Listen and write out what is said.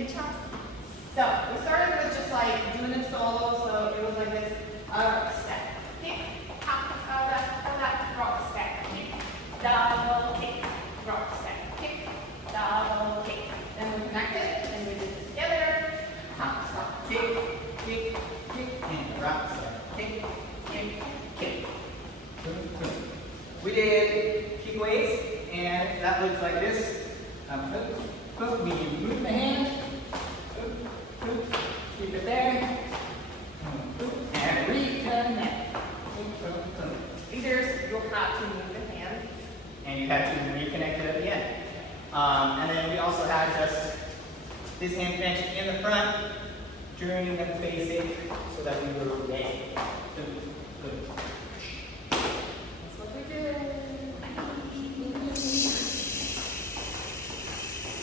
your chest. So we started with just like doing it solo, so it was like this, step, kick, hop, rock, step, kick, double kick, rock, step, kick, double kick. Then we connected, and we did this together, hop, stop, Kick, kick, kick, and rock, step. Kick, kick, kick. We did kick weights, and that looks like this. We move the hand, keep it there, and reconnect. leaders, you'll have to move the hand. And you have to reconnect it at the end. And then we also had just this hand connection in the front during the basic so that we were ready. That's what we did.